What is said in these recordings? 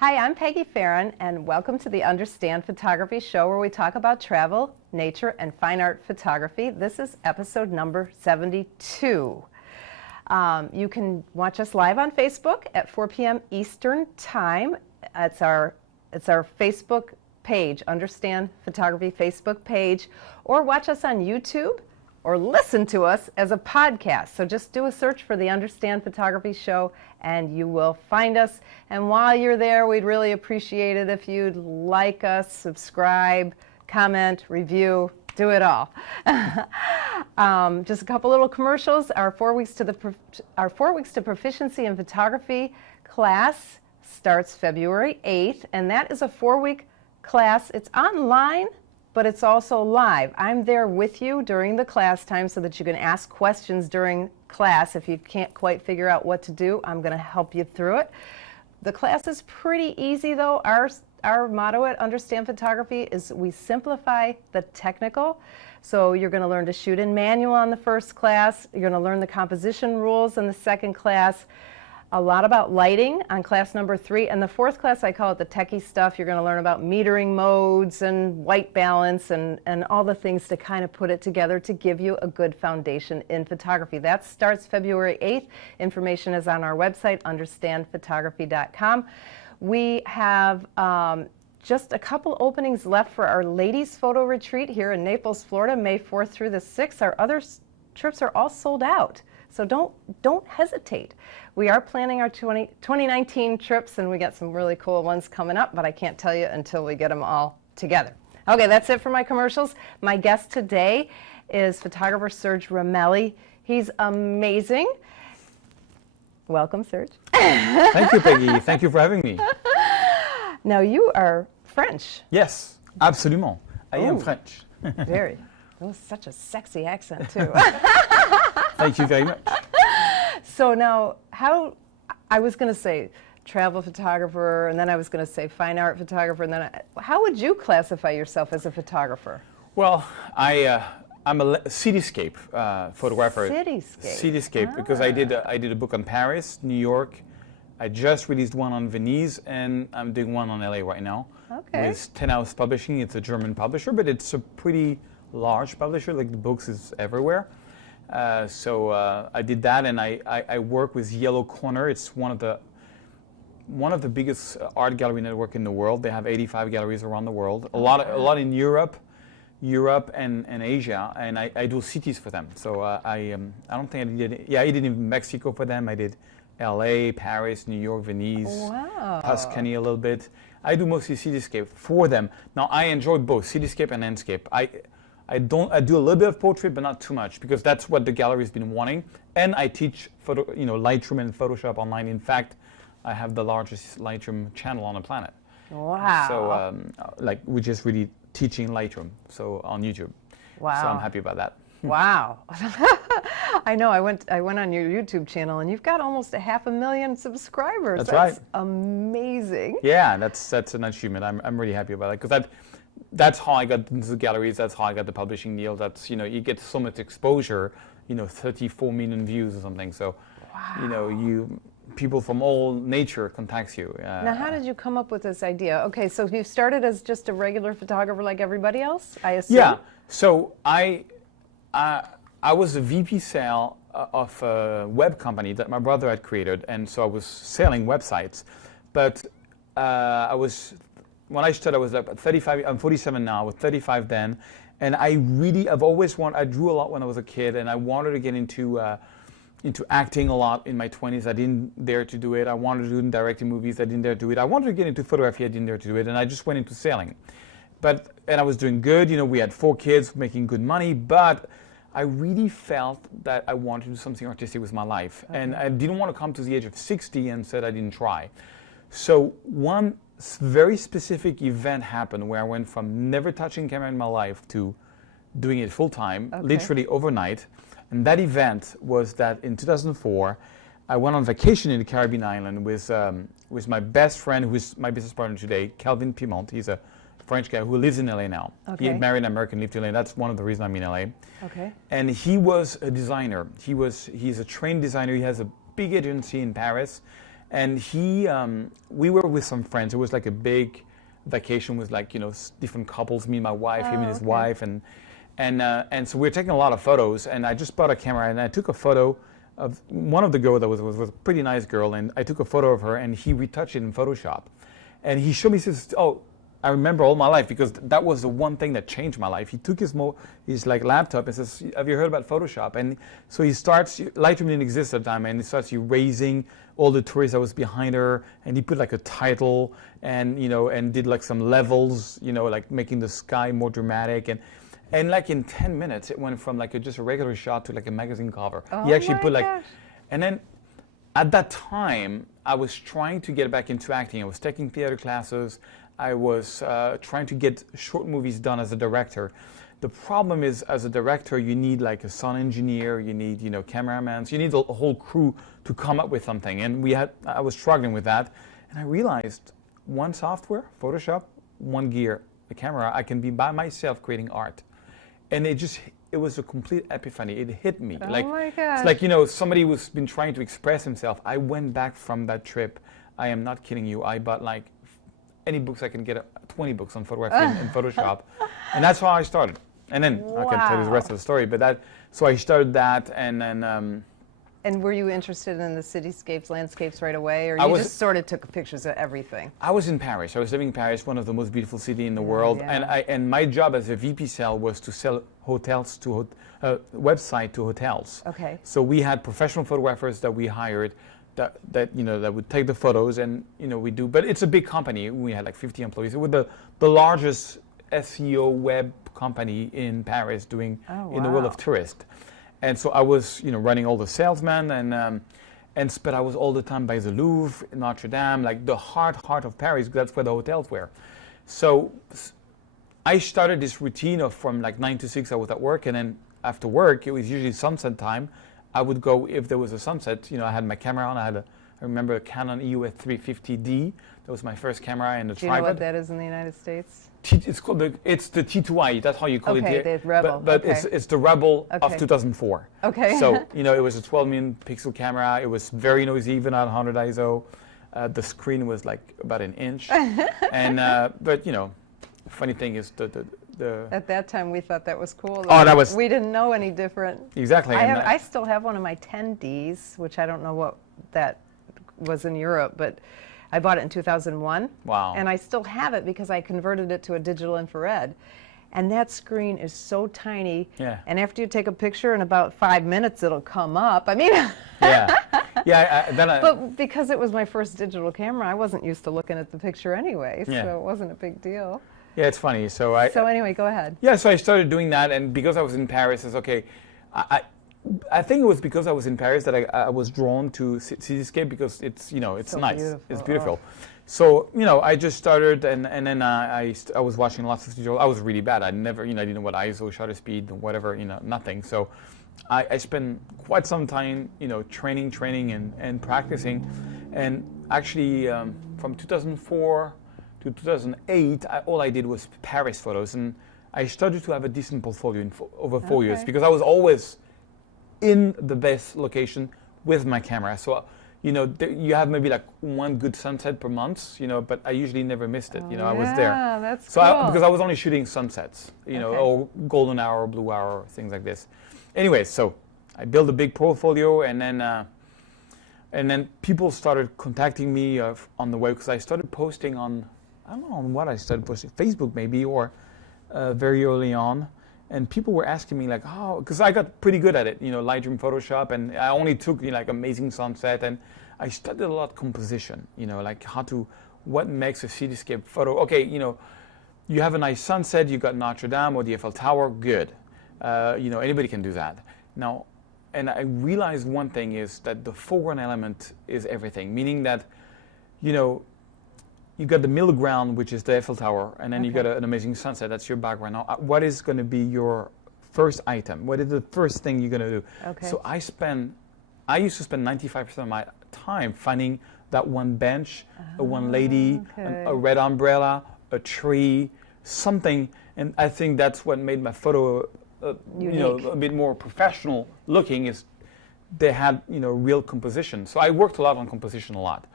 Hi, I'm Peggy Farren, and welcome to the Understand Photography show, where we talk about travel, nature, and fine art photography. This is episode number 72. You can watch us live on Facebook at 4 p.m. Eastern Time. It's our Facebook page, Understand Photography Facebook page, or watch us on YouTube, or listen to us as a podcast. So just do a search for the Understand Photography show and you will find us. And while you're there, we'd really appreciate it if you'd like us, subscribe, comment, review, do it all. Just a couple little commercials. Our 4 weeks to Proficiency in Photography class starts February 8th, and that is a 4-week class. It's online, but it's also live. I'm there with you during the class time so that you can ask questions during class. If you can't quite figure out what to do, I'm going to help you through it. The class is pretty easy, though. Our motto at Understand Photography is we simplify the technical. So you're going to learn to shoot in manual on the first class. You're going to learn the composition rules in the second class. A lot about lighting on class number 3. And the 4th class, I call it the techie stuff. You're going to learn about metering modes and white balance and all the things to kind of put it together to give you a good foundation in photography. That starts February 8th. Information is on our website, understandphotography.com. We have just a couple openings left for our ladies photo retreat here in Naples, Florida, May 4th through the 6th. Our other trips are all sold out. So don't hesitate. We are planning our 2019 trips, and we got some really cool ones coming up, but I can't tell you until we get them all together. Okay, that's it for my commercials. My guest today is photographer Serge Ramelli. He's amazing. Welcome, Serge. Thank you, Peggy. Thank you for having me. Now, you are French. Yes, absolument. I am French. Very. That was such a sexy accent, too. Thank you very much. So now, I was going to say travel photographer, and then I was going to say fine art photographer, and then how would you classify yourself as a photographer? Well, I'm a cityscape photographer. Cityscape, because I did a book on Paris, New York. I just released one on Venice, and I'm doing one on LA right now. Okay. With 10 House Publishing. It's a German publisher, but it's a pretty large publisher. Like, the books is everywhere. So I did that, and I work with Yellow Corner. It's one of the biggest art gallery network in the world. They have 85 galleries around the world. A lot in Europe and Asia, and I do cities for them. So I don't think I did. Yeah, I did in Mexico for them. I did L.A., Paris, New York, Venice, Tuscany a little bit. I do mostly cityscape for them. Now, I enjoy both cityscape and landscape. I do a little bit of portrait, but not too much, because that's what the gallery's been wanting. And I teach Lightroom and Photoshop online. In fact, I have the largest Lightroom channel on the planet. Wow. So we're just really teaching Lightroom, so on YouTube. Wow. So I'm happy about that. Wow. I know. I went on your YouTube channel, and you've got almost 500,000 subscribers. That's right. Amazing. Yeah, that's an achievement. I'm really happy about it, because that's how I got into the galleries. That's how I got the publishing deal. That's, you get so much exposure, 34 million views or something. So, wow. People from all nature contacts you. Now, how did you come up with this idea? Okay, so you started as just a regular photographer like everybody else, I assume? Yeah. So I was a VP sale of a web company that my brother had created, and so I was selling websites. But when I started, I was like 35. I'm 47 now. I was 35 then, and I drew a lot when I was a kid, and I wanted to get into acting a lot in my 20s. I didn't dare to do it. I wanted to do it in directing movies. I didn't dare to do it. I wanted to get into photography. I didn't dare to do it, and I just went into selling. And I was doing good. We had 4 kids, making good money, but I really felt that I wanted to do something artistic with my life, and I didn't want to come to the age of 60 and said I didn't try. So one very specific event happened where I went from never touching camera in my life to doing it full time, literally overnight. And that event was that in 2004, I went on vacation in the Caribbean island with my best friend, who is my business partner today, Calvin Pimont. He's a French guy who lives in LA now. Okay. He had married an American, lived in LA. That's one of the reasons I'm in LA. Okay. And he was a designer. He's a trained designer. He has a big agency in Paris. And we were with some friends. It was like a big vacation with like, different couples, me and my wife, him and his wife, and so we were taking a lot of photos. And I just bought a camera, and I took a photo of one of the girls that was a pretty nice girl, and I took a photo of her, and he retouched it in Photoshop, and he showed me, he says, "Oh, I remember all my life because that was the one thing that changed my life." He took his like laptop and says, "Have you heard about Photoshop?" And so he starts. Lightroom didn't exist at the time, and he starts erasing all the tourists that was behind her, and he put like a title, and and did like some levels, like making the sky more dramatic, and like in 10 minutes, it went from like just a regular shot to like a magazine cover. Oh, he actually put gosh. and then at that time, I was trying to get back into acting. I was taking theater classes. I was trying to get short movies done as a director. The problem is, as a director, you need like a sound engineer, you need cameramans, you need a whole crew to come up with something. And I was struggling with that, and I realized one software, Photoshop, one gear, a camera, I can be by myself creating art. And it was a complete epiphany. It hit me. Oh like, my gosh. it's like, somebody was been trying to express himself. I went back from that trip. I am not kidding you. I bought like any books I can get, 20 books on photography in Photoshop. And that's how I started. And then I can tell you the rest of the story. But so I started that, and then... And were you interested in the cityscapes, landscapes right away, or you just sort of took pictures of everything? I was in Paris. I was living in Paris, one of the most beautiful cities in the world. Yeah. And my job as a VP sale was to sell hotels to website to hotels. Okay. So we had professional photographers that we hired that would take the photos, and we do. But it's a big company. We had like 50 employees. We're the largest SEO web company in Paris doing in the world of tourists. And so I was, running all the salesmen, but I was all the time by the Louvre, Notre Dame, like the heart of Paris. That's where the hotels were. So I started this routine of from like 9 to 6, I was at work, and then after work, it was usually sunset time. I would go if there was a sunset. I had my camera on. I remember a Canon EOS 350D. That was my first camera, and the tripod. Do you know what that is in the United States? It's called it's the T2i. That's how you call it here. Okay, the Rebel. But it's the Rebel of 2004. Okay. So it was a 12 million pixel camera. It was very noisy, even at 100 ISO. The screen was like about an inch. And but funny thing is the At that time, we thought that was cool. Oh, that was. We didn't know any different. Exactly. I still have one of my 10Ds, which I don't know what that was in Europe, but I bought it in 2001. Wow. And I still have it because I converted it to a digital infrared. And that screen is so tiny. Yeah. And after you take a picture, in about 5 minutes, it'll come up. I mean. Yeah. But because it was my first digital camera, I wasn't used to looking at the picture anyway, so it wasn't a big deal. Yeah, it's funny. So anyway, go ahead. Yeah, so I started doing that, and because I was in Paris, it's okay. I think it was because I was in Paris that I was drawn to cityscape, because it's it's so nice, beautiful. it's beautiful. So I just started, and then I was watching lots of tutorials. I was really bad. I never I didn't know what ISO, shutter speed, whatever, nothing. So I spent quite some time training and practicing, and actually from 2004 to 2008, all I did was Paris photos, and I started to have a decent portfolio in over 4 years, because I was always in the best location with my camera. So, you have maybe like one good sunset per month, but I usually never missed it. I was there. Yeah, that's so cool. because I was only shooting sunsets, or golden hour, blue hour, things like this. Anyway, so I built a big portfolio, and then people started contacting me on the web, because I started posting on, I don't know on what I started posting, Facebook maybe, or very early on. And people were asking me like, because I got pretty good at it, Lightroom, Photoshop, and I only took like amazing sunset, and I studied a lot composition, like what makes a cityscape photo. Okay, you have a nice sunset, you got Notre Dame or the Eiffel Tower, good. Anybody can do that. Now, and I realized one thing is that the foreground element is everything, meaning that, you got the middle ground, which is the Eiffel Tower, and then you got an amazing sunset. That's your background. Now, what is going to be your first item? What is the first thing you're going to do? Okay. So I used to spend 95% of my time finding that one bench, one lady, a red umbrella, a tree, something. And I think that's what made my photo, a bit more professional looking, is they had, real composition. So I worked a lot on composition a lot.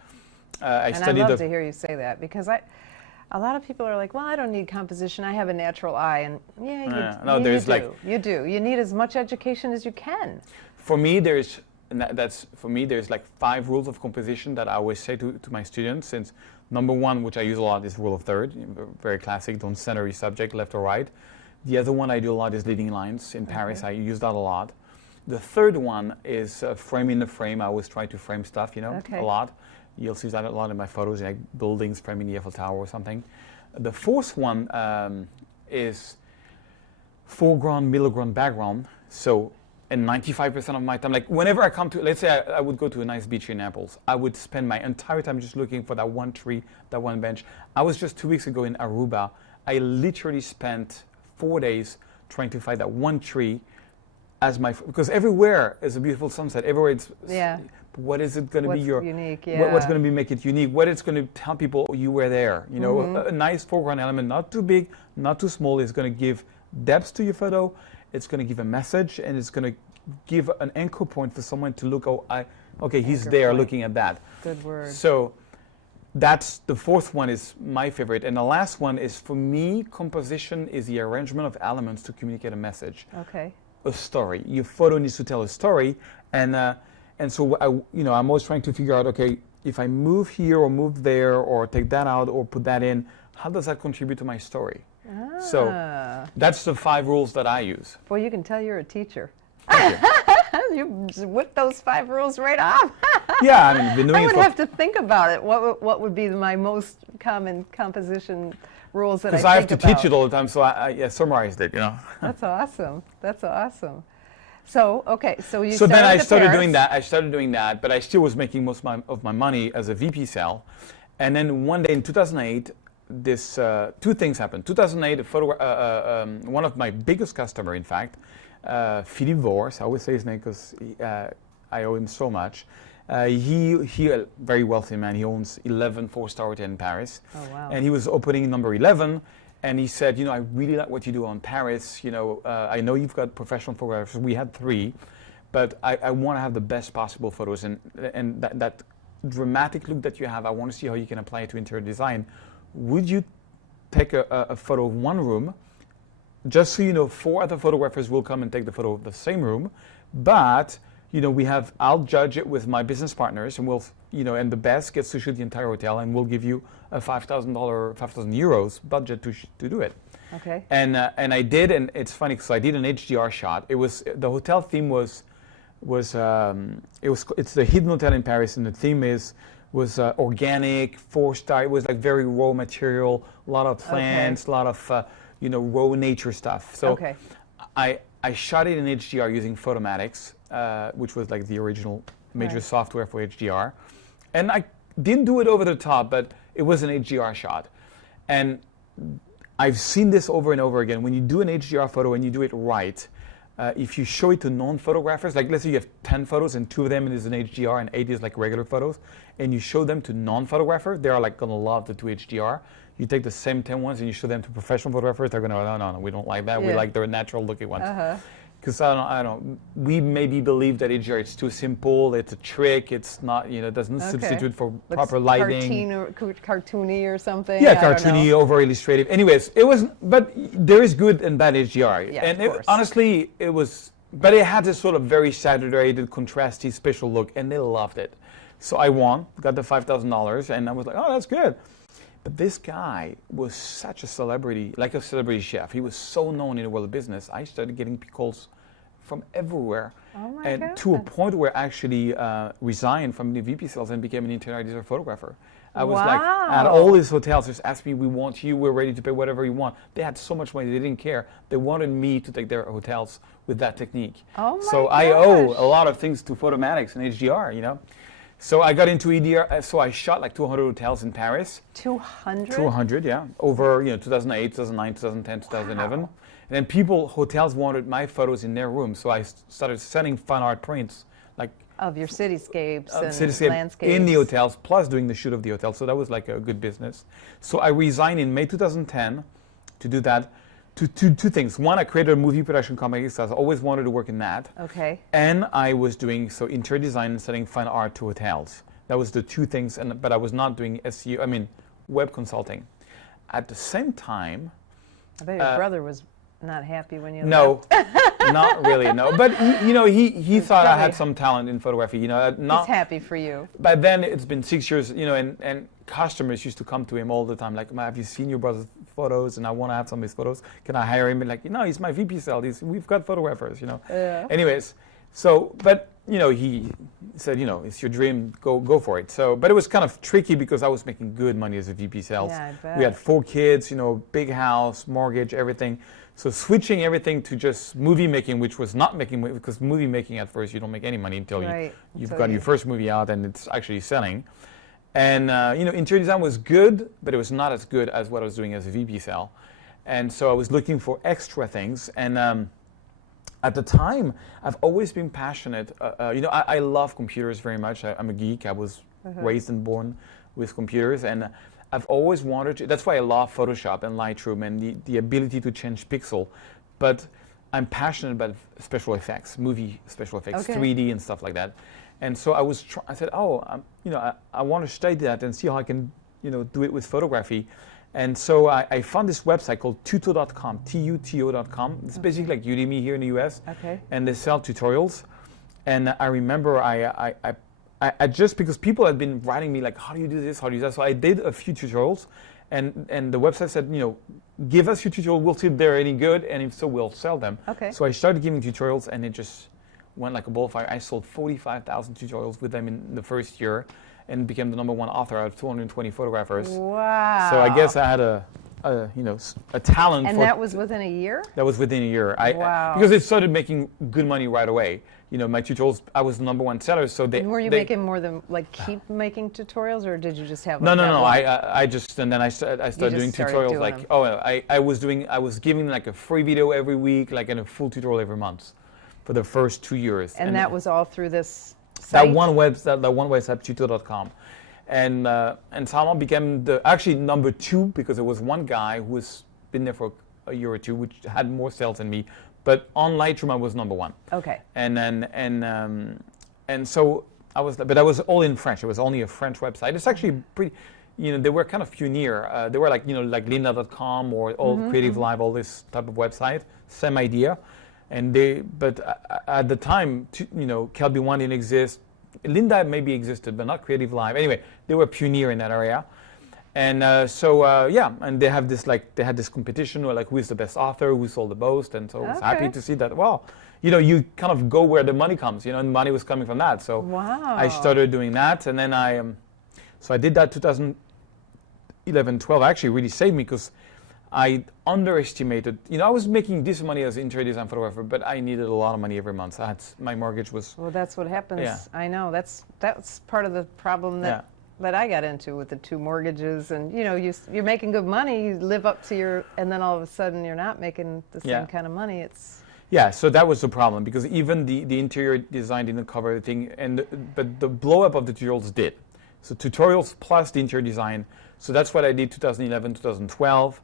I And studied I love to hear you say that, because a lot of people are like, well, I don't need composition. I have a natural eye. And no, there's like you do. You need as much education as you can. For me, there's like 5 rules of composition that I always say to my students. Since number 1, which I use a lot, is rule of third, very classic. Don't center your subject left or right. The other one I do a lot is leading lines. In Paris, I use that a lot. The third one is framing the frame. I always try to frame stuff, a lot. You'll see that a lot in my photos, like buildings, framing the Eiffel Tower or something. The fourth one is foreground, middle ground, background. So, and 95% of my time, like whenever I come to, let's say I would go to a nice beach in Naples, I would spend my entire time just looking for that one tree, that one bench. I was just 2 weeks ago in Aruba. I literally spent 4 days trying to find that one tree as because everywhere is a beautiful sunset. Everywhere it's, what is it going to be unique, what's going to make it unique? What it's going to tell people you were there. A nice foreground element, not too big, not too small, is going to give depth to your photo. It's going to give a message, and it's going to give an anchor point for someone to look. Okay, he's there looking at that. Good word. So that's the fourth one is my favorite, and the last one is, for me, composition is the arrangement of elements to communicate a message. Okay. A story. Your photo needs to tell a story, and so I'm always trying to figure out, okay, if I move here or move there or take that out or put that in, how does that contribute to my story? So that's the 5 rules that I use. Boy, you can tell you're a teacher. Thank you. You just whipped those 5 rules right off. Yeah, I mean, I've been doing I it would for... have to think about it. What would be my most common composition rules that I think about? Because I have to teach it all the time, so I summarized it, That's awesome. That's awesome. So, okay, so you So then I started Paris. doing that. I started doing that, but I still was making most of my money as a VP cell. And then one day in 2008, this 2 things happened. 2008, one of my biggest customer, in fact, Philippe Vors, I always say his name because I owe him so much. He a very wealthy man. He owns 11 4-star hotels in Paris. Oh, wow. And he was opening number 11. And he said, I really like what you do on Paris. I know you've got professional photographers. We had 3, but I want to have the best possible photos. And that dramatic look that you have, I want to see how you can apply it to interior design. Would you take a photo of one room, just so 4 other photographers will come and take the photo of the same room, but I'll judge it with my business partners, and and the best gets to shoot the entire hotel, and we'll give you a €5,000 budget to do it. Okay. And I did, and it's funny because I did an HDR shot. It was the hotel theme it's the Hidden Hotel in Paris, and the theme was organic, 4-star. It was like very raw material, a lot of plants, a lot of raw nature stuff. So I shot it in HDR using Photomatics, which was like the original major software for HDR. And I didn't do it over the top, but it was an HDR shot. And I've seen this over and over again. When you do an HDR photo and you do it right, if you show it to non-photographers, like let's say you have 10 photos and 2 of them is in HDR and 8 is like regular photos, and you show them to non-photographers, they are like gonna love the 2 HDR. You take the same 10 ones and you show them to professional photographers, they're gonna, no, we don't like that. We like the natural looking ones. Because I don't. We maybe believe that HDR is too simple. It's a trick. It's not. It doesn't substitute for proper lighting. Cartoony or something. Yeah, cartoony, over illustrative. Anyways, it was. But there is good and bad HDR. Yeah, and honestly, it was. But it had this sort of very saturated, contrasty, special look, and they loved it. So I won, got the $5,000, and I was like, oh, that's good. But this guy was such a celebrity, like a celebrity chef. He was so known in the world of business. I started getting calls from everywhere, and to a point where I actually resigned from the VP sales and became an interior designer photographer. I was like, at all these hotels, just asked me, we want you, we're ready to pay whatever you want. They had so much money, they didn't care. They wanted me to take their hotels with that technique. So I owe a lot of things to Photomatics and HDR, So I got into EDR, so I shot like 200 hotels in Paris. 200? 200, yeah. Over 2008, 2009, 2010, 2011. And then hotels wanted my photos in their rooms, so I started sending fine art prints, like of your cityscapes and landscapes in the hotels, plus doing the shoot of the hotel. So that was like a good business. So I resigned in May 2010 to do that. Two things. One, I created a movie production company because I always wanted to work in that. Okay. And I was doing interior design and selling fine art to hotels. That was the two things, but I was not doing SEO, I mean, web consulting. At the same time... I bet your brother was not happy when you No, left. not really, no. But he thought I had some talent in photography, He's happy for you. But then it's been 6 years, and customers used to come to him all the time, like, have you seen your brother's photos? And I want to have some of his photos. Can I hire him? And like, he's my VP cell. We've got photographers, Yeah. Anyways, so, but, he said, it's your dream, go for it. So, but it was kind of tricky because I was making good money as a VP sales. Yeah, I bet. We had 4 kids, big house, mortgage, everything. So switching everything to just movie making, which was not making, because movie making at first, you don't make any money until you've got your first movie out and it's actually selling. And, interior design was good, but it was not as good as what I was doing as a VP sale. And so I was looking for extra things. And at the time, I've always been passionate. I love computers very much. I'm a geek. I was raised and born with computers. And I've always wanted to, that's why I love Photoshop and Lightroom and the ability to change pixel. But I'm passionate about special effects, movie special effects, 3D and stuff like that. And so I said, I want to study that and see how I can, do it with photography. And so I found this website called tuto.com, tuto.com. It's basically like Udemy here in the US. Okay. And they sell tutorials. And I remember I just, because people had been writing me like, how do you do this, how do you do that? So I did a few tutorials. And the website said, give us your tutorial, we'll see if they're any good, and if so, we'll sell them. Okay. So I started giving tutorials, and it just went like a ball of fire. I sold 45,000 tutorials with them in the first year, and became the #1 author out of 220 photographers. Wow. So I guess I had a talent. And that was within a year? That was within a year. Wow. Because it started making good money right away. My tutorials, I was the #1 seller, so they... And were you making more than, keep making tutorials, or did you just have... No. I just, and then I started doing tutorials doing I was giving like a free video every week, and a full tutorial every month for the first 2 years. And that was all through this site? That one website, tuto.com. And somehow became actually #2, because there was one guy who was been there for a year or two, which had more sales than me. But on Lightroom, I was #1. Okay. And so I was, but I was all in French. It was only a French website. It's actually pretty, they were kind of pioneer. They were like, like lynda.com or all Creative Live, all this type of website, same idea. But at the time, Kelby One didn't exist. Lynda maybe existed, but not Creative Live. Anyway, they were pioneer in that area. And and they have this they had this competition where who is the best author, who sold the most, and so I was happy to see that. Well, you kind of go where the money comes, and money was coming from that. So wow. I started doing that, and then I did that 2011, 12. Actually, really saved me because I underestimated. I was making decent money as an interior design photographer, but I needed a lot of money every month. My mortgage was. Well, that's what happens. Yeah. I know that's part of the problem that I got into with the 2 mortgages, and you're making good money, you live up to your, and then all of a sudden you're not making the same kind of money. It's so that was the problem, because even the interior design didn't cover everything, but the blow up of the tutorials did. So tutorials plus the interior design. So that's what I did 2011, 2012,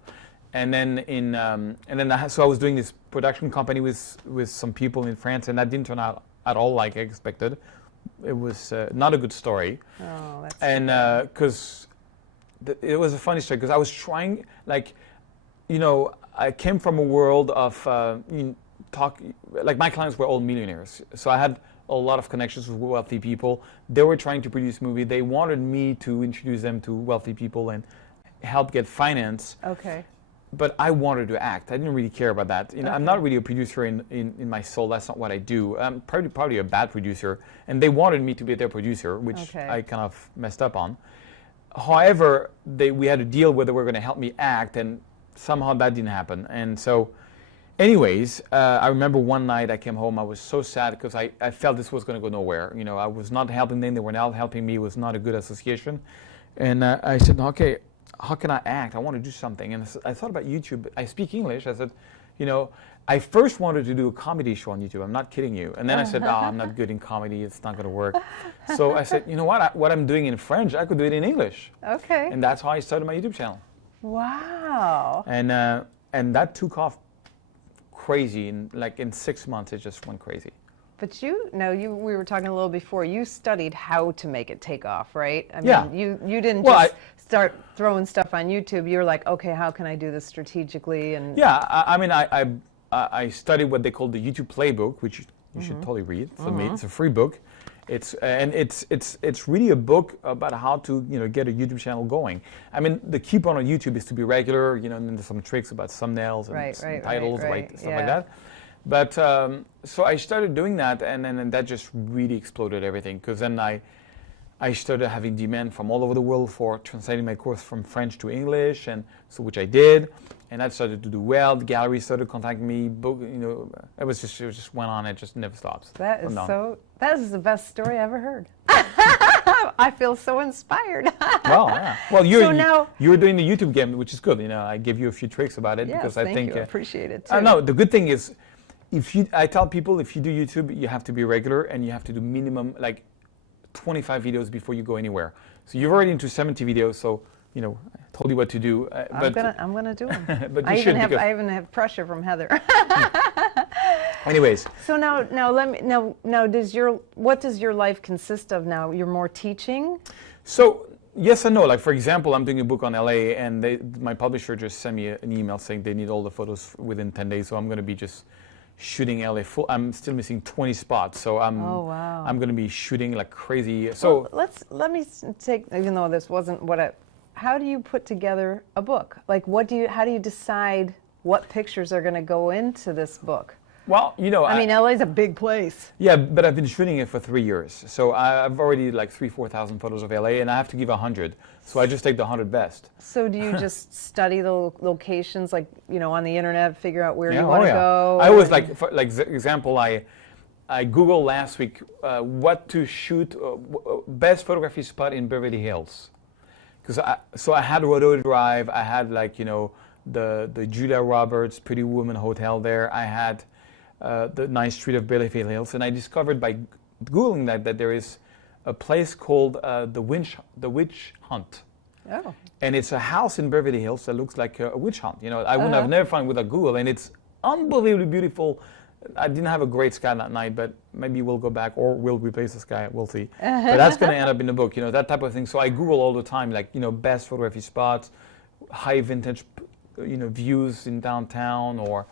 and then so I was doing this production company with some people in France, and that didn't turn out at all like I expected. It was not a good story. Oh, that's because it was a funny story, because I was trying, I came from a world of my clients were all millionaires, so I had a lot of connections with wealthy people. They were trying to produce movies. They wanted me to introduce them to wealthy people and help get finance. Okay. But I wanted to act. I didn't really care about that. I'm not really a producer in my soul. That's not what I do. I'm probably a bad producer. And they wanted me to be their producer, which I kind of messed up on. However, we had a deal where they were going to help me act, and somehow that didn't happen. And so, anyways, I remember one night I came home. I was so sad because I felt this was going to go nowhere. I was not helping them. They were not helping me. It was not a good association. And I said, okay, how can I act? I want to do something. And I thought about YouTube. I speak English. I said, I first wanted to do a comedy show on YouTube. I'm not kidding you. And then I said, I'm not good in comedy. It's not going to work. So I said, what I'm doing in French, I could do it in English. Okay. And that's how I started my YouTube channel. Wow. And that took off crazy. In 6 months, it just went crazy. But we were talking a little before. You studied how to make it take off, right? I mean, Yeah. you didn't Well, just start throwing stuff on YouTube. You were like, okay, how can I do this strategically? And Yeah, I mean, I studied what they call the YouTube playbook, which you should totally read. It's a free book. It's really a book about how to get a YouTube channel going. I mean, the key point on YouTube is to be regular. And then there's some tricks about thumbnails and titles, stuff like that. But so I started doing that, and that just really exploded everything, because then I started having demand from all over the world for translating my course from French to English, and so which I did, and that started to do well. The galleries started contacting me. It just went on. It just never stops. That is the best story I ever heard. I feel so inspired. Well, yeah. Well, you're doing the YouTube game, which is good. I give you a few tricks about it, because I think I appreciate it too. No, the good thing is, I tell people, if you do YouTube, you have to be regular, and you have to do minimum like 25 videos before you go anywhere. So you're already into 70 videos, so I told you what to do. I'm gonna do them. But I even have pressure from Heather. Anyways. So now what does your life consist of now? You're more teaching? So yes and no. Like, for example, I'm doing a book on LA, and my publisher just sent me an email saying they need all the photos within 10 days. So I'm going to be just shooting LA full. I'm still missing 20 spots, so I'm going to be shooting like crazy. So let me take, even though this wasn't how do you put together a book? Like, how do you decide what pictures are going to go into this book? Well, I mean, LA's a big place. Yeah, but I've been shooting it for 3 years. So I've already like 4,000 photos of LA, and I have to give 100. So I just take the 100 best. So do you just study the locations, like, on the internet, figure out where you want to go? I always example, I Googled last week what to shoot, best photography spot in Beverly Hills. So I had Rodeo Drive, I had the Julia Roberts Pretty Woman Hotel there, I had the nice street of Beverly Hills, and I discovered by Googling that there is a place called the Witch Hunt. Oh. And it's a house in Beverly Hills that looks like a witch hunt. I wouldn't have never found it without Google, and it's unbelievably beautiful. I didn't have a great sky that night, but maybe we'll go back, or we'll replace the sky. We'll see. But that's going to end up in the book, that type of thing. So I Google all the time, like, best photography spots, high vintage, views in downtown, or.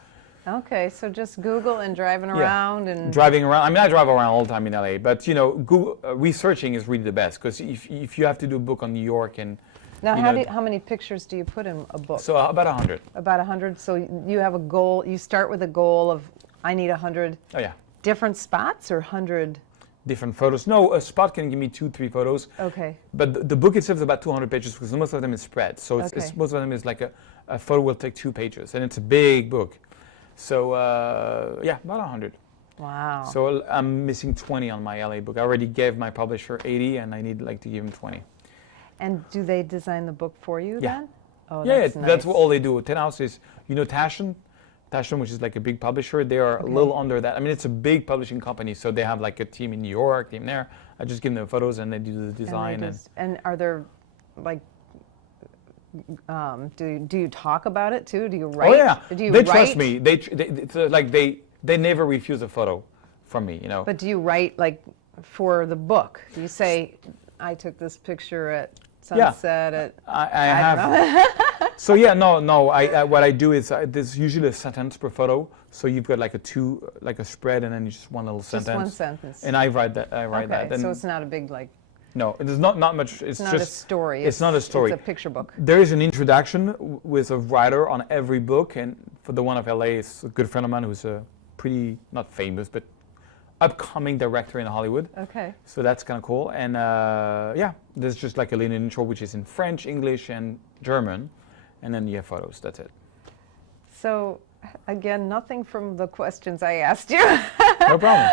Okay, so just Google and driving around and. Driving around. I mean, I drive around all the time in LA, but Google researching is really the best, because if you have to do a book on New York and. Now, how many pictures do you put in a book? So about 100. About 100. So you have a goal. You start with a goal of, I need 100. Oh yeah. Different spots or 100? Different photos. No, a spot can give me 2-3 photos. Okay. But the book itself is about 200 pages, because most of them is spread. So it's most of them is like a photo will take 2 pages, and it's a big book. So about 100. Wow. So I'm missing 20 on my LA book. I already gave my publisher 80, and I need to give him 20. And do they design the book for you then? Oh, yeah, that's nice. That's what all they do. Ten House is, Taschen, which is like a big publisher. They are a little under that. I mean, it's a big publishing company, so they have like a team in New York, team there. I just give them photos, and they do the design. And are there, like, do you talk about it too? Do you write? Oh yeah, they trust me. They never refuse a photo from me, But do you write, like, for the book? Do you say, I took this picture at sunset at. I have. So what I do is there's usually a sentence per photo. So you've got like a spread, and then just one little sentence. Just one sentence. And I write that. Okay, so it's not a big No, it is not much. It's not just a story. It's not a story. It's a picture book. There is an introduction with a writer on every book, and for the one of LA, it's a good friend of mine who's a pretty, not famous, but upcoming director in Hollywood. Okay. So that's kind of cool. And there's just like a little intro, which is in French, English, and German. And then you have photos. That's it. So, again, nothing from the questions I asked you. No problem.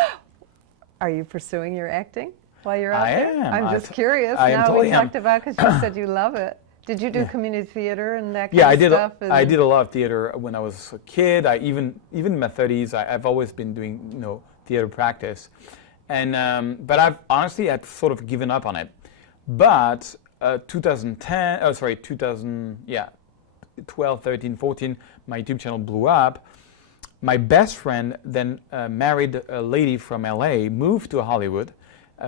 Are you pursuing your acting while you're out there? am. I'm just curious. I now totally we talked about, because you said you love it. Did you do community theater and that kind of stuff? Yeah, I did a lot of theater when I was a kid. Even in my 30s, I've always been doing, theater practice. And but I've honestly had sort of given up on it. But 12, 13, 14, my YouTube channel blew up. my best friend then married a lady from LA, moved to Hollywood,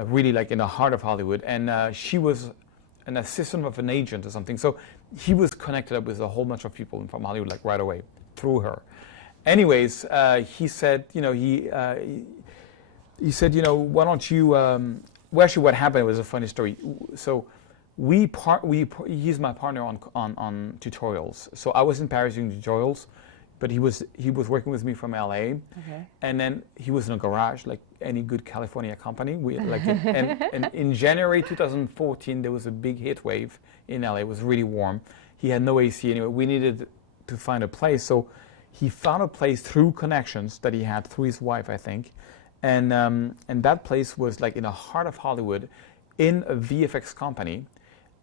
really like in the heart of Hollywood, and she was an assistant of an agent or something. So he was connected up with a whole bunch of people from Hollywood like right away through her. Anyways, he said, he said, why don't you? Well, actually, what happened was a funny story. So he's my partner on tutorials. So I was in Paris doing tutorials, but he was working with me from LA, Okay. and then he was in a garage like any good California company. And in January 2014 there was a big heat wave in LA. It was really warm. He had no AC anyway. We needed to find a place, so he found a place through connections that he had through his wife, I think, and that place was like in the heart of Hollywood, in a VFX company.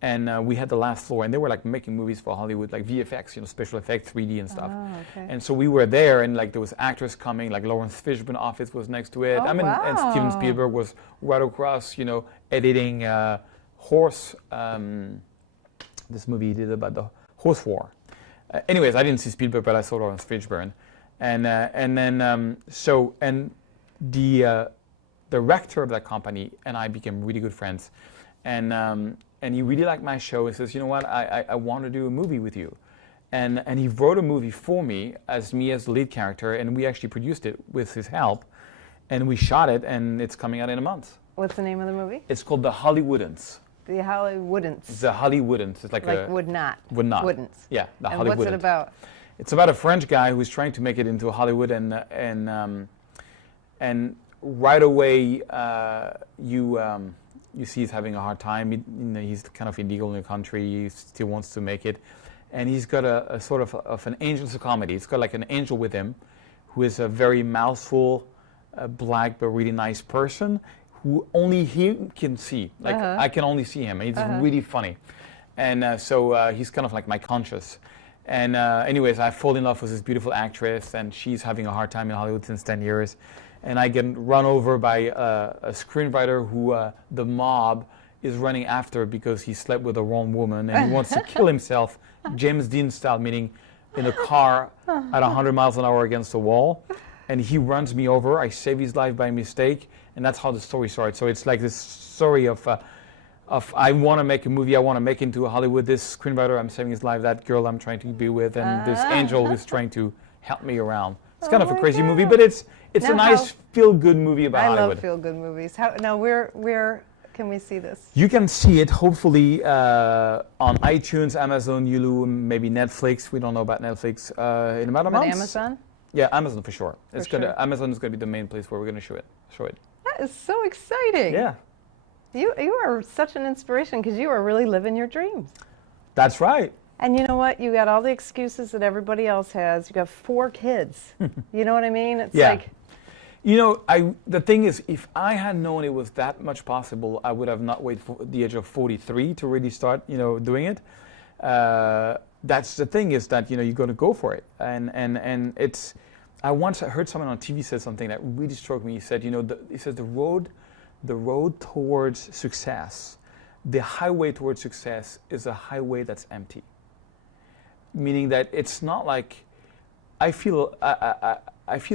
And we had the last floor, and they were like making movies for Hollywood, like VFX, special effects, 3D and stuff. Oh, okay. And so we were there, and like there was actors coming, like Lawrence Fishburne's office was next to it. Oh, and Steven Spielberg was right across, editing Horse, this movie he did about the horse war. Anyways, I didn't see Spielberg, but I saw Lawrence Fishburne, and then the director of that company and I became really good friends, and he really liked my show. He says, you know what, I want to do a movie with you. And he wrote a movie for me as the lead character, and we actually produced it with his help. And we shot it, and it's coming out in a month. What's the name of the movie? It's called The Hollywoodens. The Hollywoodens. The Hollywoodens. It's like would not. Would not. Wouldn't. Yeah, the And Hollywoodens. what's it about? It's about a French guy who's trying to make it into Hollywood, and right away you see he's having a hard time. He's kind of illegal in the country. He still wants to make it. And he's got a sort of an angel's comedy. He's got like an angel with him who is a very mouthful, black but really nice person who only he can see. Like I can only see him. He's really funny. And so he's kind of like my conscience. And anyways, I fall in love with this beautiful actress, and she's having a hard time in Hollywood since 10 years. And I get run over by a screenwriter who the mob is running after because he slept with the wrong woman and he wants to kill himself, James Dean style, meaning in a car at 100 miles an hour against the wall. And he runs me over. I save his life by mistake, and that's how the story starts. So it's like this story of I want to make a movie, I want to make into Hollywood. This screenwriter, I'm saving his life. That girl I'm trying to be with, and this angel who's trying to help me around. It's kind of a crazy movie, but it's a nice feel-good movie about Hollywood. I love feel-good movies. Now, where can we see this? You can see it hopefully on iTunes, Amazon, Hulu, maybe Netflix. We don't know about Netflix in about a month. Amazon? Yeah, Amazon for sure. Amazon is going to be the main place where we're going to show it. That is so exciting. Yeah. You are such an inspiration because you are really living your dreams. That's right. And you know what? You got all the excuses that everybody else has. You got 4 kids. You know what I mean? It's like... the thing is, if I had known it was that much possible, I would have not waited for the age of 43 to really start, doing it. That's the thing, is that, you're going to go for it. And it's... I once heard someone on TV say something that really struck me. He said, he says the road towards success, the highway towards success is a highway that's empty. Meaning that it's not like, I feel a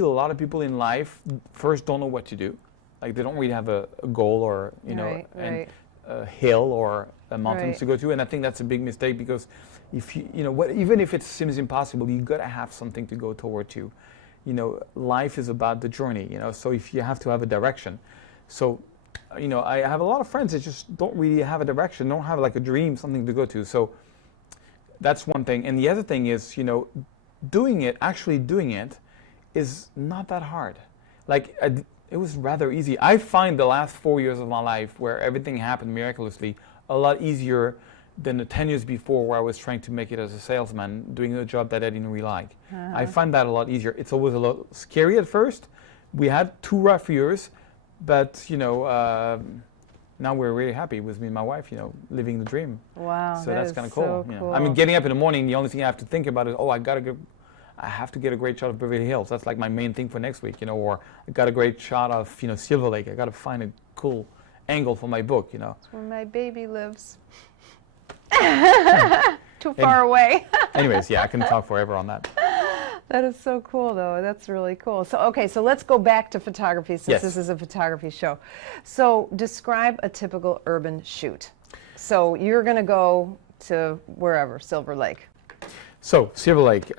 lot of people in life first don't know what to do. Like they don't really have a goal or, and a hill or a mountain to go to. And I think that's a big mistake, because if even if it seems impossible, you got to have something to go toward to. Life is about the journey, so if you have to have a direction. So, I have a lot of friends that just don't really have a direction, don't have like a dream, something to go to. So that's one thing. And the other thing is, actually doing it is not that hard. Like it was rather easy. I find the last 4 years of my life where everything happened miraculously a lot easier than the 10 years before, where I was trying to make it as a salesman, doing a job that I didn't really like. I find that a lot easier. It's always a lot scary at first. We had 2 rough years, but now we're really happy with me and my wife, living the dream. Wow, so that's kind of cool. So cool. I mean, getting up in the morning, the only thing I have to think about is, I have to get a great shot of Beverly Hills. That's like my main thing for next week, or I got a great shot of, Silver Lake. I got to find a cool angle for my book, That's where my baby lives. Too far away. Anyways, yeah, I can talk forever on that. That is so cool, though. That's really cool. So, okay, so let's go back to photography since Yes. this is a photography show. So, describe a typical urban shoot. So, you're going to go to wherever, Silver Lake. So, Silver Lake.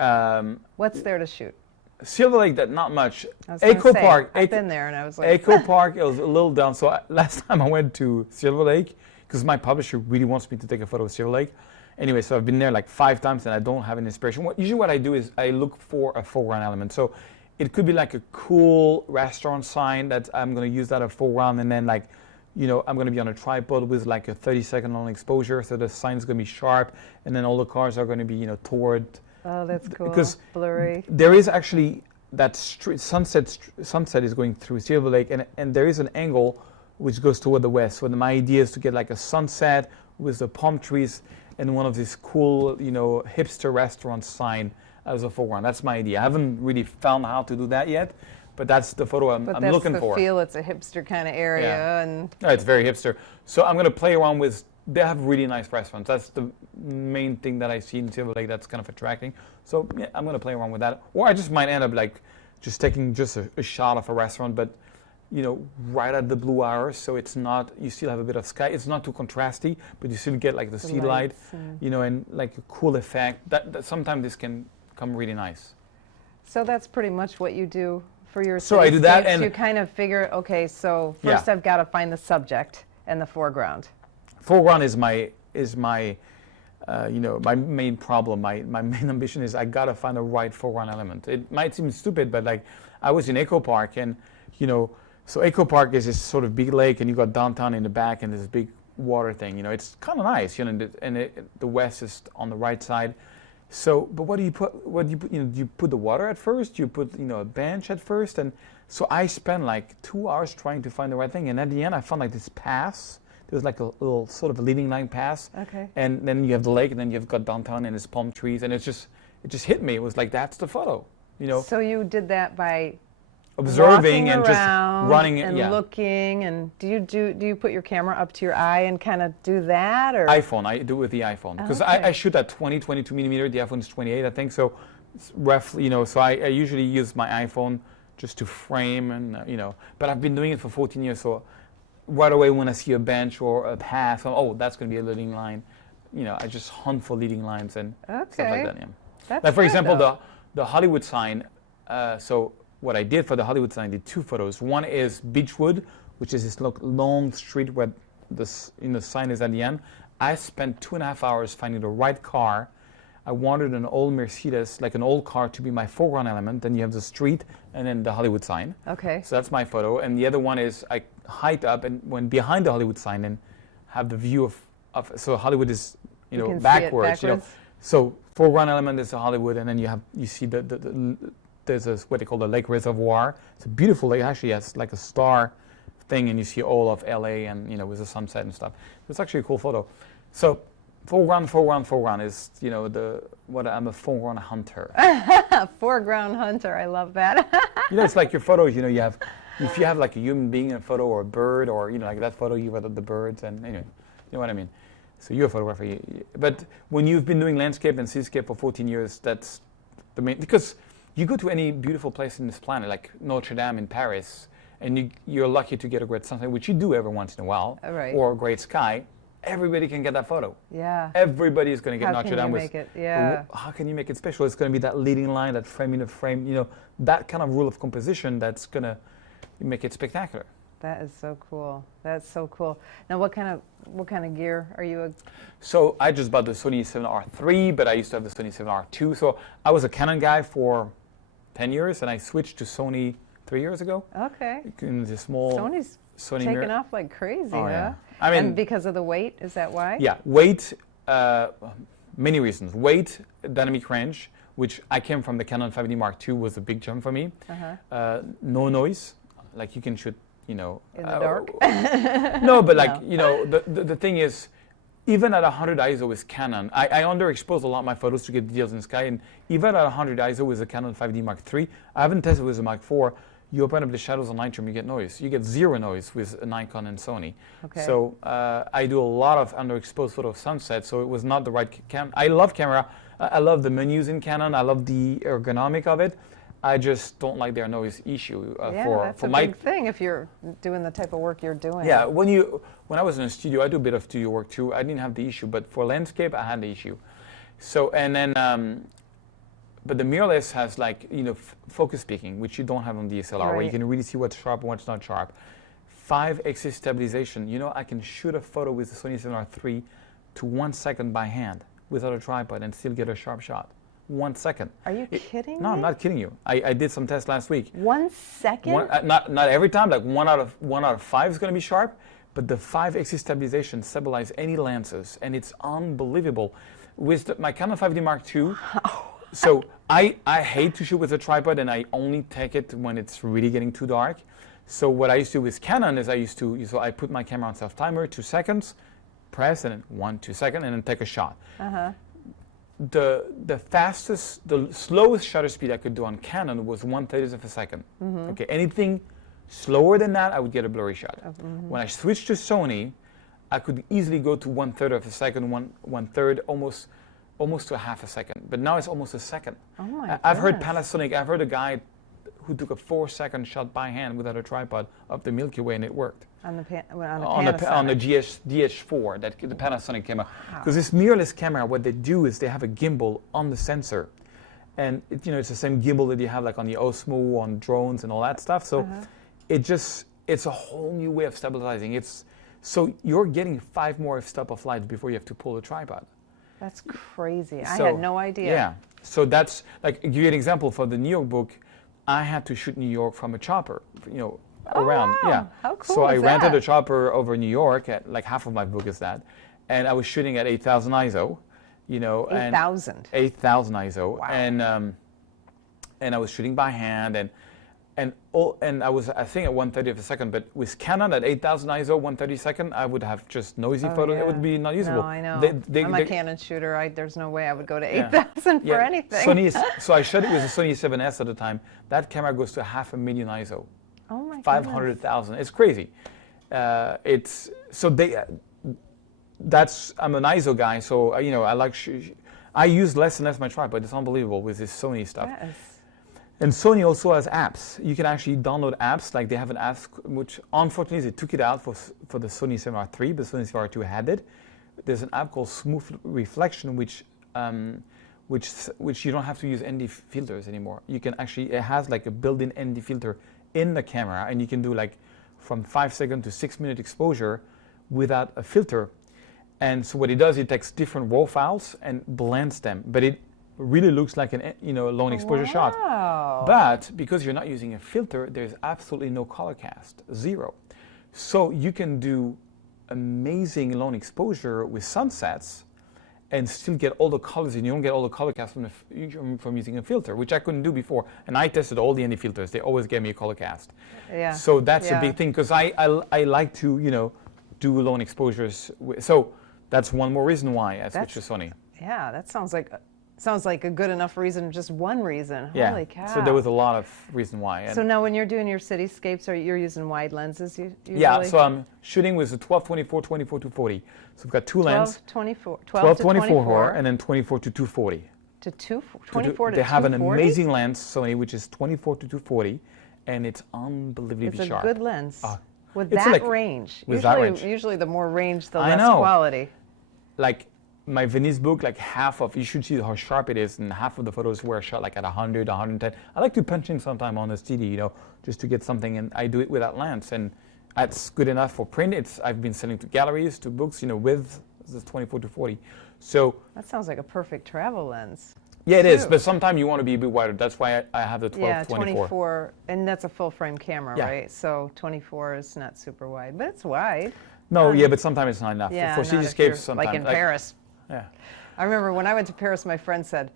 What's there to shoot? Silver Lake, that not much. I was gonna Echo say, Park. I've been there, and I was like, Echo Park, it was a little down. So last time I went to Silver Lake, because my publisher really wants me to take a photo of Silver Lake. Anyway, so I've been there like 5 times, and I don't have an inspiration. Usually what I do is I look for a foreground element. So it could be like a cool restaurant sign that I'm going to use that as foreground, and then like, you know, I'm going to be on a tripod with like a 30-second long exposure, so the sign is going to be sharp, and then all the cars are going to be, you know, toward. oh, that's cool. Because blurry. there is actually that sunset is going through Silver Lake, and there is an angle which goes toward the west. So my idea is to get like a sunset with the palm trees and one of these cool, you know, hipster restaurant sign as a foreground. That's my idea. I haven't really found how to do that yet, but that's the photo I'm looking for. But that's the feel. It's a hipster kind of area, Yeah. and No, it's very hipster. So I'm going to play around with. They have really nice restaurants. That's the main thing that I see in Silver Lake that's kind of attracting. So yeah, I'm going to play around with that. Or I just might end up like just taking just a shot of a restaurant, but you know, right at the blue hour, so it's not, you still have a bit of sky. It's not too contrasty, but you still get like the sea light, you know, and like a cool effect. That sometimes this can come really nice. so that's pretty much what you do for your So I do that, cityscapes. and you kind of figure, okay, so first Yeah. I've got to find the subject and the foreground. Foreground is my you know, my main problem. My main ambition is I gotta find the right foreground element. It might seem stupid, but like I was in Echo Park, and you know, so Echo Park is this sort of big lake, and you got downtown in the back, and this big water thing. You know, it's kind of nice. You know, and the west is on the right side. So, but what do you put? What do you put? You know, do you put the water at first? Do you put, you know, a bench at first? And so I spent like 2 hours trying to find the right thing, and at the end I found like this pass. There's like a little sort of a leading line pass, Okay. and then you have the lake, and then you've got downtown and it's palm trees, and it just hit me. It was like, that's the photo, you know, So you did that by observing walking and just around running it. and Yeah, looking, and do you put your camera up to your eye and kind of do that, or iPhone. I do it with the iPhone because Okay. I shoot at 22 millimeter. The iPhone is 28, I think. So it's roughly, you know, so I usually use my iPhone just to frame, and you know, but I've been doing it for 14 years, so. Right away when I see a bench or a path, oh, that's going to be a leading line. You know, I just hunt for leading lines and stuff Okay. like that. Yeah. That's Like for good, example, though. the Hollywood sign. So what I did for the Hollywood sign, I did 2 photos. One is Beechwood, which is this long street where the sign is at the end. I spent 2.5 hours finding the right car. I wanted an old Mercedes, like an old car, to be my foreground element. Then you have the street and then the Hollywood sign. Okay. So that's my photo. And the other one is I height up and went behind the Hollywood sign and have the view of so Hollywood is, you know, can see it backwards. You know. backwards. So foreground element is the Hollywood, and then you see there's what they call the lake reservoir. It's a beautiful lake. Actually, has like a star thing, and you see all of LA, and you know, with the sunset and stuff. It's actually a cool photo. So foreground is, you know, I'm a foreground hunter. Foreground hunter, I love that. You know, it's like your photos. You know, if you have like a human being in a photo, or a bird, or you know, like that photo, you have the birds, and anyway, you know what I mean. So you're a photographer, but when you've been doing landscape and cityscape for 14 years, that's the main. Because you go to any beautiful place in this planet, like Notre Dame in Paris, and you're lucky to get a great sunset, which you do every once in a while, Right. or a great sky. Everybody can get that photo. Yeah. Everybody is going to get How Notre can Dame you with. make it? Yeah. How can you make it special? It's going to be that leading line, that frame in a frame. You know, that kind of rule of composition that's going to make it spectacular. That is so cool. That's so cool. Now, what kind of gear are you? So I just bought the Sony 7R III, but I used to have the Sony 7R II. So I was a Canon guy for 10 years, and I switched to Sony 3 years ago. Okay. In the small Sony's Sony taking mirror. off like crazy, Oh, huh? yeah. I mean, and because of the weight, is that why? Yeah, weight, many reasons. Weight, dynamic range, which I came from the Canon 5D Mark II, was a big jump for me. No noise, like you can shoot, you know. In the dark? No, but like, No. you know, the thing is, even at 100 ISO with Canon, I underexpose a lot of my photos to get details in the sky, and even at 100 ISO with the Canon 5D Mark III, I haven't tested with the Mark IV, you open up the shadows on Lightroom, you get noise. You get zero noise with a Nikon and Sony. Okay. So I do a lot of underexposed photo of sunset, so it was not the right camera. I love camera. I love the menus in Canon. I love the ergonomic of it. I just don't like their noise issue. That's a big thing if you're doing the type of work you're doing. Yeah, when I was in a studio, I do a bit of studio work too. I didn't have the issue, but for landscape, I had the issue. So, and then, but the mirrorless has like, focus peaking, which you don't have on DSLR, where you can really see what's sharp and what's not sharp. 5-axis stabilization. I can shoot a photo with the Sony 7R III to 1 second by hand without a tripod and still get a sharp shot. 1 second. Are you kidding me? No, I'm not kidding you. I did some tests last week. 1 second? Not every time. Like one out of 5 is going to be sharp, but the 5-axis stabilization stabilizes any lenses, and it's unbelievable. With my Canon 5D Mark II, so I hate to shoot with a tripod, and I only take it when it's really getting too dark. So what I used to do with Canon is I put my camera on self-timer, 2 seconds, press, and then 1, 2 seconds, and then take a shot. The slowest shutter speed I could do on Canon was 1/30th of a second. Okay, anything slower than that, I would get a blurry shot. When I switched to Sony, I could easily go to 1/3 of a second, one third, almost to a half a second. But now it's almost a second. Oh my I've heard Panasonic. I've heard a guy who took a 4-second shot by hand without a tripod of the Milky Way, and it worked. On the GH4, the Panasonic camera. Because this mirrorless camera, what they do is they have a gimbal on the sensor, and it's the same gimbal that you have like on the Osmo, on drones, and all that stuff. So it's a whole new way of stabilizing. So you're getting 5 more f-stop of light before you have to pull the tripod. That's crazy. I had no idea. Yeah. So that's like, give you an example for the New York book. I had to shoot New York from a chopper, around. Wow. Yeah. How cool So I is rented that? a chopper over New York at like half of my book is that, and I was shooting at 8,000 ISO, 8,000. 8,000 ISO, Wow. and I was shooting by hand and I was I think at 1/30 of a second, but with Canon at 8,000 ISO, 1/32 second, I would have just noisy photos. It would be not usable. No, I know. I'm a Canon shooter. There's no way I would go to 8,000 for anything. So I shot it with a Sony 7S at the time. That camera goes to 500,000 ISO. Oh my 500,000. It's crazy. I'm an ISO guy, so I like. I use less and less my tripod. It's unbelievable with this Sony stuff. Yes. And Sony also has apps. You can actually download apps. Like they have an app, which unfortunately they took it out for the Sony 7R III, but Sony 7R II had it. There's an app called Smooth Reflection, which you don't have to use ND filters anymore. You can actually, it has like a built-in ND filter in the camera, and you can do like from 5-second to 6-minute exposure without a filter. And so what it does, it takes different RAW files and blends them, but it really looks like a long exposure shot. But because you're not using a filter, there's absolutely no color cast, 0. So you can do amazing long exposure with sunsets and still get all the colors, and you don't get all the color cast from using a filter, which I couldn't do before. And I tested all the ND filters; they always gave me a color cast. Yeah. So that's a big thing, because I like to do long exposures. So that's one more reason why I switched to Sony. Yeah, that sounds like a good enough reason, just one reason. Yeah. Holy cow. So there was a lot of reason why. And so now when you're doing your cityscapes, you're using wide lenses usually? Yeah, so I'm shooting with a 12-24, 24-40. So I've got 2 lenses. 12 to 24. And then 24 to 240. To 24 to 240? They have an amazing lens, Sony, which is 24 to 240, and it's unbelievably sharp. It's a good lens. With it's that like- range. with that range. Usually the more range, the I less know. quality. Like my Venice book, like you should see how sharp it is, and half of the photos were shot like at 100, 110. I like to punch in sometime on the CD, just to get something, and I do it with that lens, and that's good enough for print. I've been selling to galleries, to books, with this 24 to 40. So That sounds like a perfect travel lens. yeah, it is, but sometimes you want to be a bit wider. That's why I have the 12-24. Yeah, 24, and that's a full frame camera, Yeah. right? So 24 is not super wide, but it's wide. No, but sometimes it's not enough. Yeah, for not if cityscapes, you're, sometimes. like in Paris. Yeah. I remember when I went to Paris, my friend said,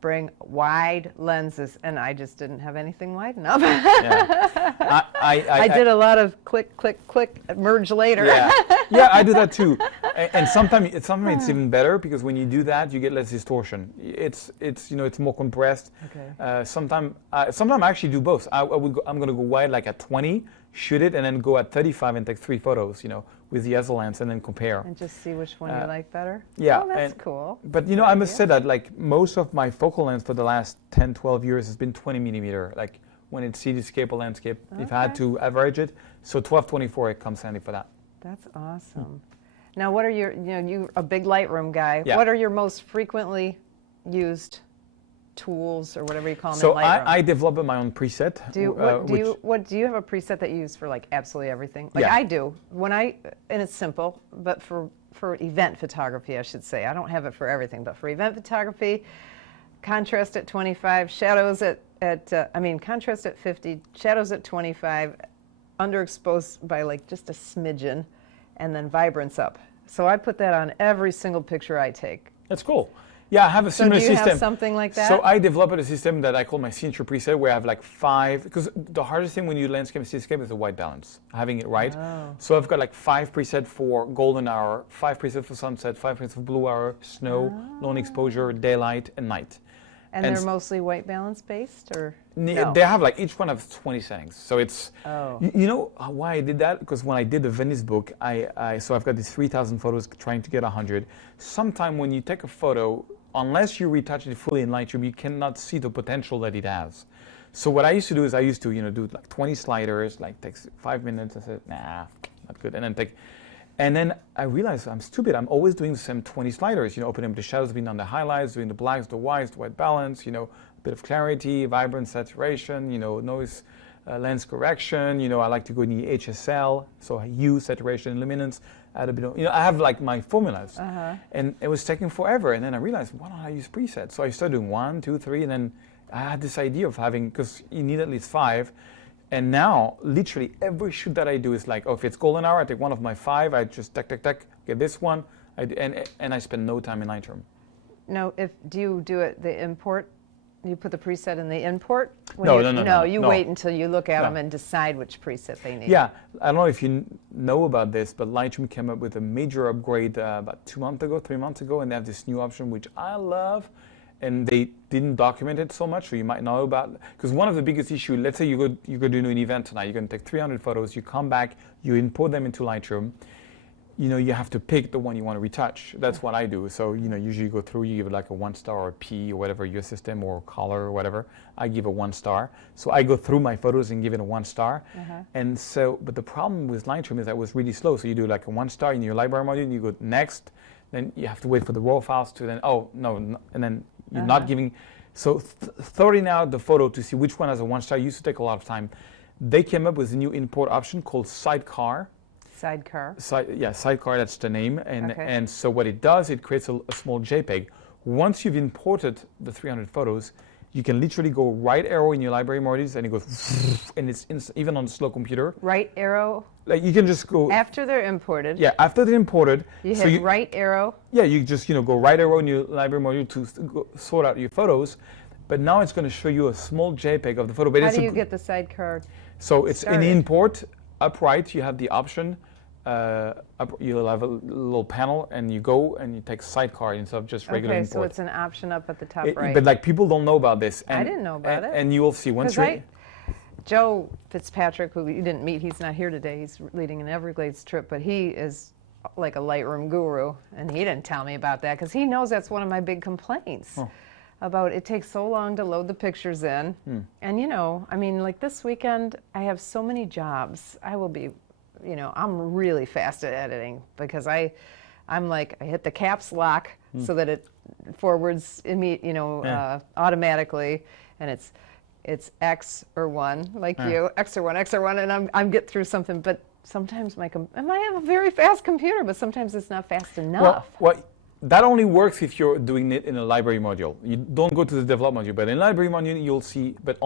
bring wide lenses, and I just didn't have anything wide enough. Yeah. I did a lot of click, click, click, merge later. Yeah, I do that too. And sometimes it's even better because when you do that, you get less distortion. It's it's more compressed. Okay. Sometimes I actually do both. I'm going to go wide like at 20, shoot it, and then go at 35 and take 3 photos, with the other lens, and then compare. And just see which one you like better? Yeah. Oh, that's cool. But I must say that like most of my focal length for the last 10, 12 years has been 20 millimeter. Like when it's cityscape or landscape, if I had to average it, so 12-24 it comes handy for that. That's awesome. Now, what are your, you're a big Lightroom guy. Yeah. What are your most frequently used tools or whatever you call them So in Lightroom? I developed my own preset. Do you have a preset that you use for like absolutely everything? Like Yeah. I do. And it's simple, but for event photography, I should say. I don't have it for everything, but for event photography, contrast at 25, shadows contrast at 50, shadows at 25, underexposed by like just a smidgen, and then vibrance up. So I put that on every single picture I take. That's cool. Yeah, I have a similar system. So do you have something like that? So I developed a system that I call my signature preset, where I have like 5, because the hardest thing when you do landscape and cityscape is the white balance, having it right. Oh. So I've got like 5 preset for golden hour, 5 preset for sunset, 5 preset for blue hour, snow, long exposure, daylight, and night. And they're mostly white balance based, or no? They have like, each one has 20 settings. So it's, Oh. you know why I did that? Because when I did the Venice book, so I've got these 3,000 photos trying to get 100. Sometime when you take a photo, unless you retouch it fully in Lightroom, you cannot see the potential that it has. So what I used to do is I used to, do like 20 sliders, like takes 5 minutes. I said, nah, not good. And then I realized I'm stupid. I'm always doing the same 20 sliders, opening up the shadows, being on the highlights, doing the blacks, the whites, the white balance, a bit of clarity, vibrance, saturation, noise, lens correction. I like to go in the HSL, so hue, saturation, luminance, add a bit of, I have like my formulas. Uh-huh. And it was taking forever. And then I realized, why don't I use presets? So I started doing 1, 2, 3, and then I had this idea of having, because you need at least 5. And now, literally every shoot that I do is like, if it's golden hour, I take one of my 5, I just get this one, and I spend no time in Lightroom. No, do you do it the import? You put the preset in the import? No. You wait until you look at them and decide which preset they need. Yeah, I don't know if you know about this, but Lightroom came up with a major upgrade about 3 months ago, and they have this new option which I love. And they didn't document it so much, so you might know about, because one of the biggest issues, let's say you go do an event tonight, you're going to take 300 photos, you come back, you import them into Lightroom, you have to pick the one you want to retouch. That's what I do. So, usually you go through, you give it like a 1 star or a P or whatever, your system or color or whatever. I give a 1 star. So I go through my photos and give it a 1 star. Uh-huh. And so, but the problem with Lightroom is that it was really slow. So you do like a 1 star in your library module, and you go next, then you have to wait for the raw files to then, and then you're not giving. So sorting out the photo to see which one has a 1 star used to take a lot of time. They came up with a new import option called Sidecar. Sidecar? Sidecar, that's the name. Okay. And so what it does, it creates a small JPEG. Once you've imported the 300 photos, you can literally go right arrow in your library modules, and it goes, and it's even on the slow computer. Right arrow? Like you can just go. After they're imported? Yeah, after they're imported. You hit right arrow? Yeah, you just go right arrow in your library module to sort out your photos. But now it's going to show you a small JPEG of the photo. But How do you get the sidecar? So it's started? in the import, upright, you have the option. You'll have a little panel, and you go and you take sidecar instead of just regular import. Okay, so it's an option up at the top right. But like people don't know about this. And, I didn't know about it. And you will see once you're. Joe Fitzpatrick, who you didn't meet, he's not here today. He's leading an Everglades trip, but he is like a Lightroom guru, and he didn't tell me about that because he knows that's one of my big complaints. About it takes so long to load the pictures in. And like this weekend, I have so many jobs. I will be. I'm really fast at editing because I'm like, I hit the caps lock so that it forwards automatically, and it's X or 1, like you, X or 1, and I'm get through something. But sometimes I have a very fast computer, but sometimes it's not fast enough. Well, that only works if you're doing it in a library module. You don't go to the develop module, but in library module you'll see. But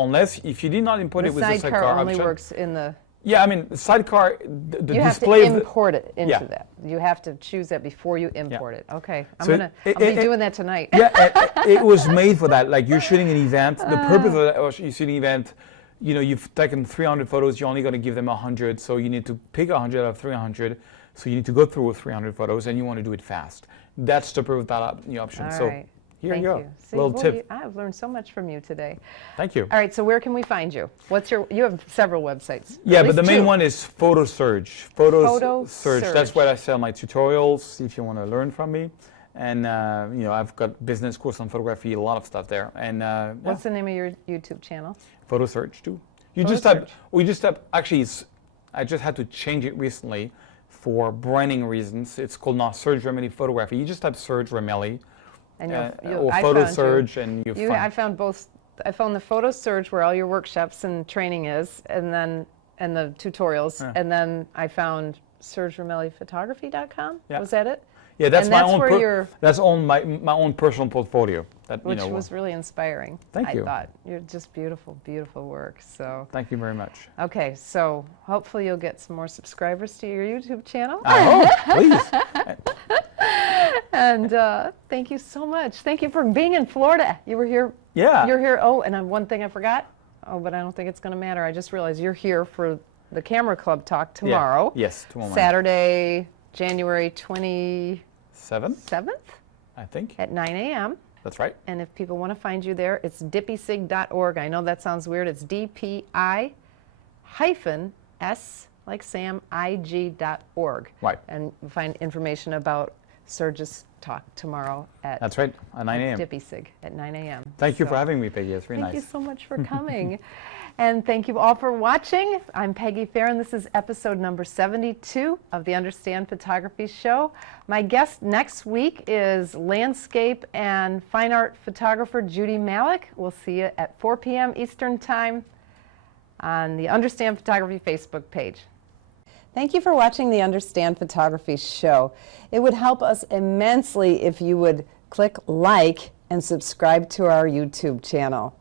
if you did not import it with the sidecar option, only works in the. Yeah, sidecar, the you display. You have to import it into that. You have to choose that before you import it. Okay, I'll be doing that tonight. Yeah, it was made for that. Like you're shooting an event. The purpose of that, you're shooting an event, you've taken 300 photos, you're only going to give them 100, so you need to pick 100 out of 300. So you need to go through 300 photos, and you want to do it fast. That's the proof that the option. All So right. here Thank you go. you. See, Little boy, tip. I've learned so much from you today. Thank you. All right, so where can we find you? You have several websites. Yeah, At but the least main two. one is Photo Surge. Surge. That's where I sell my tutorials if you want to learn from me. And I've got business course on photography, a lot of stuff there. And What's the name of your YouTube channel? Photo Surge too. Actually, I just had to change it recently for branding reasons. It's called now Serge Ramelli Photography. You just type Serge Ramelli And or Photo Surge, and you find. I found both. I found the Photo Surge where all your workshops and training is, and the tutorials, and then I found SergeRamelliPhotography.com. Yeah. Was that it? Yeah, that's And my that's own. where That's on my own personal portfolio. Which was really inspiring. Thank you. I thought you're just beautiful, beautiful work. So Thank you very much. okay, so hopefully you'll get some more subscribers to your YouTube channel. I hope, please. And thank you so much. Thank you for being in Florida. You were here. Yeah. You're here. Oh, and one thing I forgot. Oh, but I don't think it's going to matter. I just realized you're here for the Camera Club talk tomorrow. Yeah. Yes, tomorrow. Saturday, January 27th, I think. at 9 a.m. That's right. And if people want to find you there, it's dippysig.org. I know that sounds weird. It's DPI-S like Sam, IG.org. Right. And you'll find information about Serge's talk tomorrow at That's right, at 9 a.m. Dippysig at 9 a.m. Thank you for having me, Peggy. It's very Thank nice. you so much for coming. And thank you all for watching. I'm Peggy Farren. This is episode number 72 of the Understand Photography Show. My guest next week is landscape and fine art photographer Judy Malik. We'll see you at 4 p.m. Eastern Time on the Understand Photography Facebook page. Thank you for watching the Understand Photography Show. It would help us immensely if you would click like and subscribe to our YouTube channel.